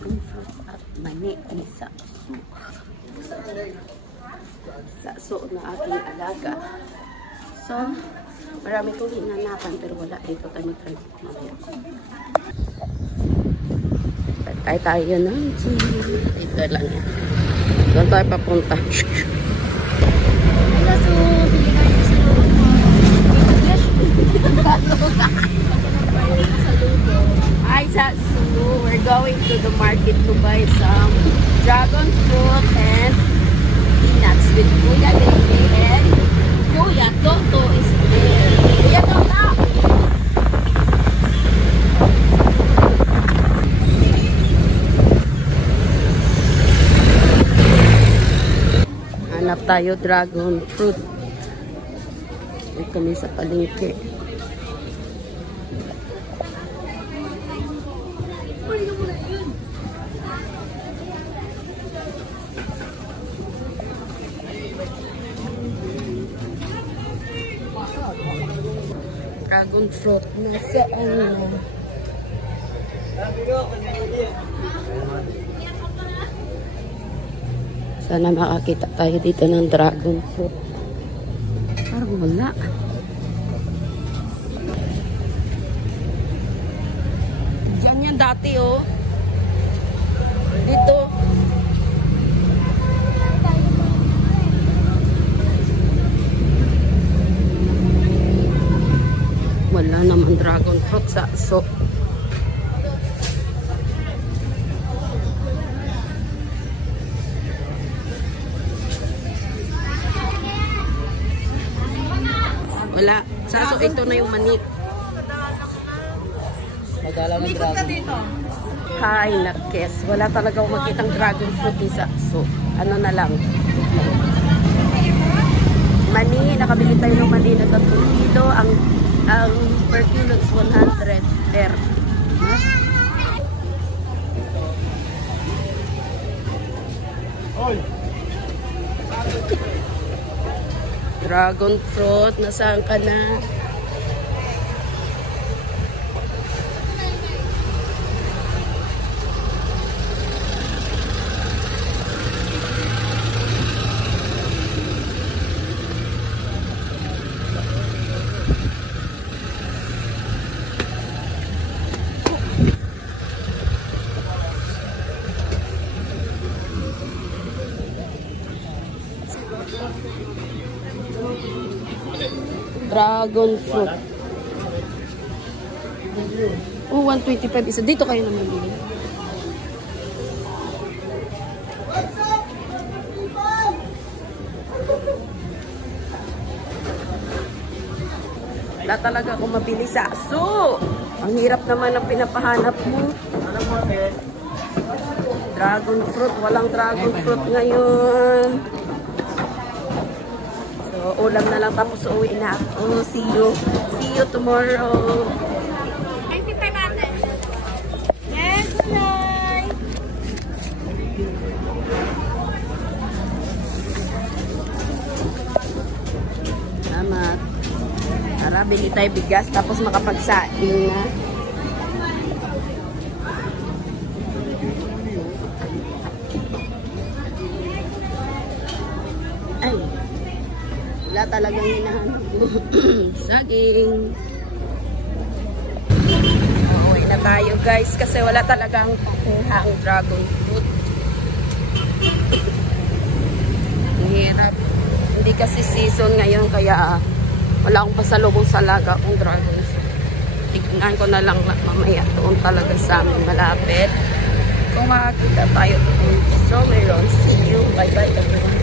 dragon fruit at mani ni Sasu. Sasu na aking alaga. So, marami kong hinanapan pero wala dito tayo mag-try. Patay tayo ng ito lang yan. Doon tayo papunta. Hi Sasu, we're going to the market to buy some dragon fruit and peanuts with Kuya Dede and Kuya Toto is there. Kuya Toto! Hanap tayo dragon fruit. Ito kami sa palengke. Dragon fruit nasa sana makakita tayo dito ng dragon fruit. Parang wala. Diyan yan dati oh. Dito. Wala naman dragon fruit sa so. Wala. Saso, ito na yung mani. Umikot ka dito. Hi, nakes. Wala talaga akong makitang dragon fruit ni Saso. Ano na lang. Mani. Nakabili tayo ng mani na 3 kilo. Ang per kilo is 100 per. Dragon fruit, nasaan ka na? Dragon fruit. Oh, 125 isa. Dito kayo naman bili. Wala talaga akong mabili sa aso. Ang hirap naman ang pinapahanap mo. Dragon fruit. Walang dragon fruit ngayon. So, ulam na lang tapos uwi na ako. See you. See you tomorrow. 95 ate. Yes, Nay. Salamat. Tara, bili tayo bigas tapos makapagsaing na. Ay. Wala talagang hinahanap mo. Saging. Uwi na tayo guys kasi wala talagang pakuhang dragon fruit. Hirap. Hindi kasi season ngayon kaya wala akong pasalubong sa laga kong dragon fruit. Tignan ko na lang mamaya doon talaga sa amin malapit. Kung makakita tayo doon. So, meron. See you. Bye bye everyone.